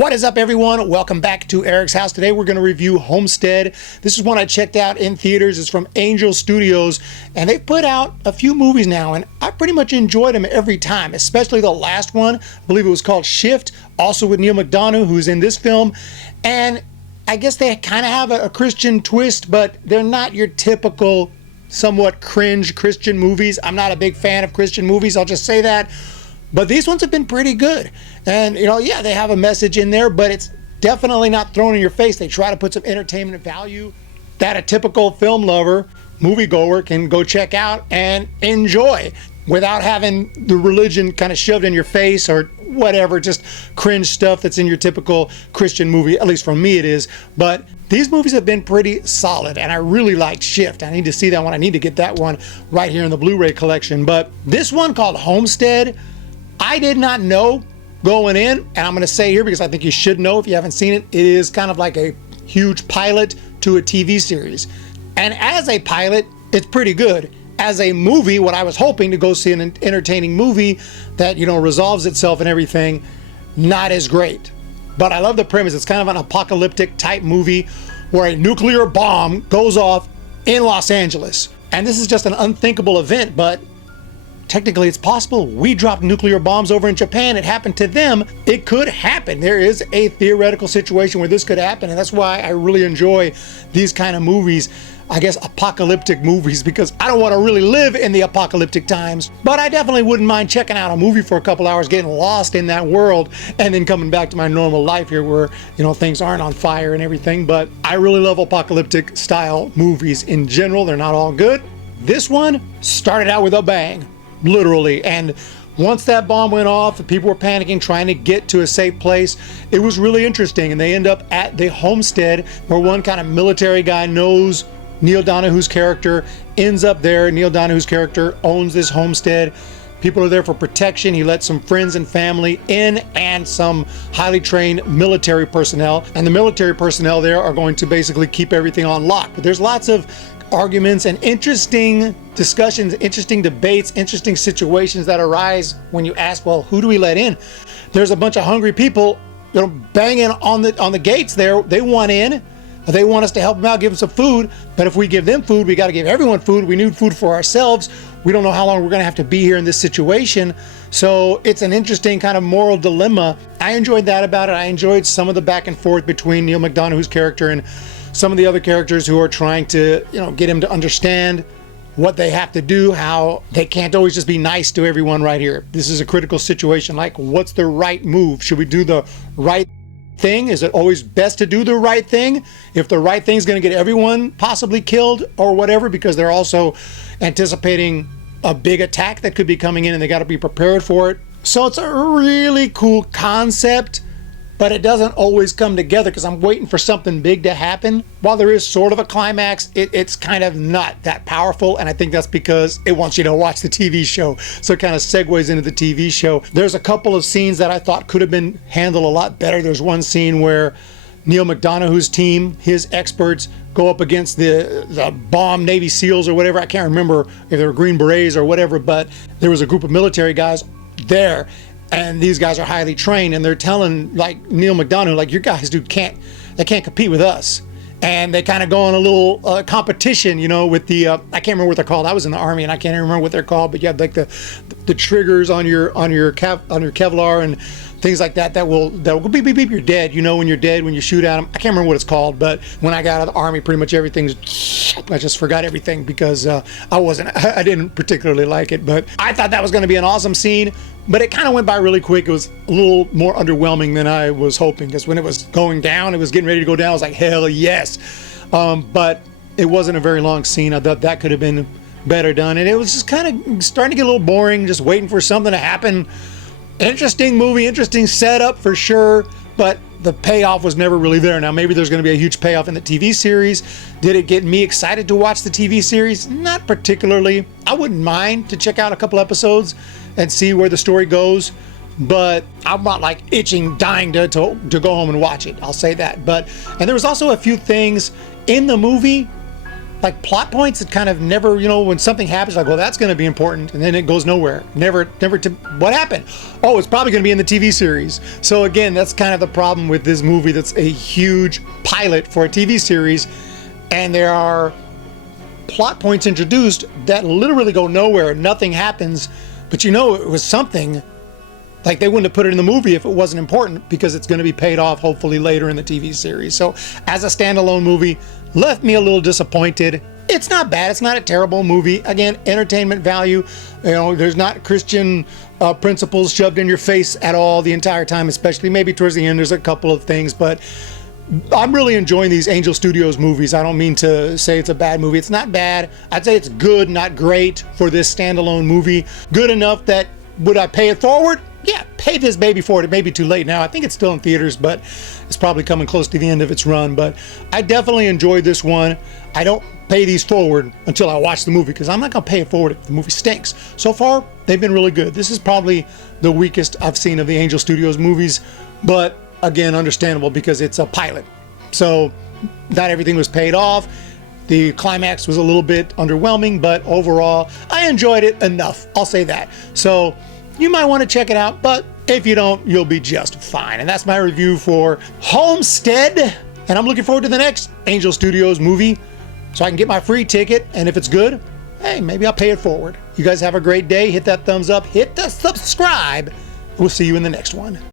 What is up, everyone? Welcome back to Eric's House. Today we're going to review Homestead. This is one I checked out in theaters. It's from Angel Studios, and they've put out a few movies now, and I pretty much enjoyed them every time, especially the last one. I believe it was called Shift, also with Neil McDonough, who's in this film. And I guess they kind of have a Christian twist, but they're not your typical, somewhat cringe Christian movies. I'm not a big fan of Christian movies, I'll just say that. But these ones have been pretty good. And, yeah, they have a message in there, but it's definitely not thrown in your face. They try to put some entertainment value that a typical film lover, moviegoer can go check out and enjoy without having the religion kind of shoved in your face or whatever, just cringe stuff that's in your typical Christian movie. At least for me it is. But these movies have been pretty solid, and I really liked Shift. I need to see that one. I need to get that one right here in the Blu-ray collection. But this one called Homestead, I did not know going in, and I'm going to say here because I think you should know if you haven't seen it, it is kind of like a huge pilot to a TV series. And as a pilot, it's pretty good. As a movie, what I was hoping to go see an entertaining movie that, resolves itself and everything, not as great. But I love the premise. It's kind of an apocalyptic type movie where a nuclear bomb goes off in Los Angeles. And this is just an unthinkable event, but technically it's possible. We dropped nuclear bombs over in Japan. It happened to them. It could happen. There is a theoretical situation where this could happen, and that's why I really enjoy these kind of movies. I guess apocalyptic movies, because I don't want to really live in the apocalyptic times, but I definitely wouldn't mind checking out a movie for a couple hours, getting lost in that world, and then coming back to my normal life here where, things aren't on fire and everything. But I really love apocalyptic style movies in general. They're not all good. This one started out with a bang. Literally. And once that bomb went off, people were panicking, trying to get to a safe place. It was really interesting. And they end up at the homestead where one kind of military guy knows Neil Donahue's character, ends up there. Neil Donahue's character owns this homestead. People are there for protection. He lets some friends and family in and some highly trained military personnel. And the military personnel there are going to basically keep everything on lock. But there's lots of arguments and interesting discussions, interesting debates, interesting situations that arise when you ask, well, who do we let in? There's a bunch of hungry people, banging on the gates there. They want in. They want us to help them out, give them some food. But if we give them food, we got to give everyone food. We need food for ourselves. We don't know how long we're going to have to be here in this situation. So it's an interesting kind of moral dilemma. I enjoyed that about it. I enjoyed some of the back and forth between Neil McDonough's character and some of the other characters who are trying to, get him to understand what they have to do, how they can't always just be nice to everyone right here. This is a critical situation. Like, what's the right move? Should we do the right thing? Is it always best to do the right thing? If the right thing is going to get everyone possibly killed or whatever, because they're also anticipating a big attack that could be coming in and they got to be prepared for it. So it's a really cool concept, but it doesn't always come together because I'm waiting for something big to happen. While there is sort of a climax, it's kind of not that powerful, and I think that's because it wants you to watch the TV show. So it kind of segues into the TV show. There's a couple of scenes that I thought could have been handled a lot better. There's one scene where Neil McDonough's team, his experts, go up against the bomb Navy SEALs or whatever. I can't remember if they were Green Berets or whatever, but there was a group of military guys there. And these guys are highly trained, and they're telling Neil McDonough, your guys, dude, can't compete with us. And they kind of go on a little competition, with the I can't remember what they're called. I was in the Army and I can't even remember what they're called, but you have the triggers on your Kevlar and things like that will beep beep beep. You're dead. When you're dead when you shoot at them. I can't remember what it's called, but when I got out of the Army, pretty much everything's. I just forgot everything because I didn't particularly like it, but I thought that was going to be an awesome scene. But it kind of went by really quick. It was a little more underwhelming than I was hoping, because when it was going down, it was getting ready to go down. I was like, hell yes. But it wasn't a very long scene. I thought that could have been better done. And it was just kind of starting to get a little boring, just waiting for something to happen. Interesting movie, interesting setup for sure, but the payoff was never really there. Now, maybe there's going to be a huge payoff in the TV series. Did it get me excited to watch the TV series? Not particularly. I wouldn't mind to check out a couple episodes and see where the story goes, but I'm not itching, dying to go home and watch it. I'll say that. And there was also a few things in the movie like plot points that kind of never, you know, when something happens, like, well, that's going to be important, and then it goes nowhere. Never to what happened? Oh, it's probably going to be in the TV series. So again, that's kind of the problem with this movie. That's a huge pilot for a TV series, and there are plot points introduced that literally go nowhere. Nothing happens, but you know it was something. Like, they wouldn't have put it in the movie if it wasn't important, because it's going to be paid off hopefully later in the TV series. So as a standalone movie, left me a little disappointed. It's not bad. It's not a terrible movie. Again, entertainment value. You know, there's not Christian principles shoved in your face at all the entire time, especially maybe towards the end. There's a couple of things, but I'm really enjoying these Angel Studios movies. I don't mean to say it's a bad movie. It's not bad. I'd say it's good, not great for this standalone movie. Good enough that, would I pay it forward? Yeah, pay this baby forward. It may be too late now. I think it's still in theaters, but it's probably coming close to the end of its run. But I definitely enjoyed this one. I don't pay these forward until I watch the movie, because I'm not going to pay it forward if the movie stinks. So far, they've been really good. This is probably the weakest I've seen of the Angel Studios movies, but again, understandable because it's a pilot. So not everything was paid off. The climax was a little bit underwhelming, but overall, I enjoyed it enough. I'll say that. So you might want to check it out, but if you don't, you'll be just fine. And that's my review for Homestead. And I'm looking forward to the next Angel Studios movie so I can get my free ticket. And if it's good, hey, maybe I'll pay it forward. You guys have a great day. Hit that thumbs up, hit the subscribe. We'll see you in the next one.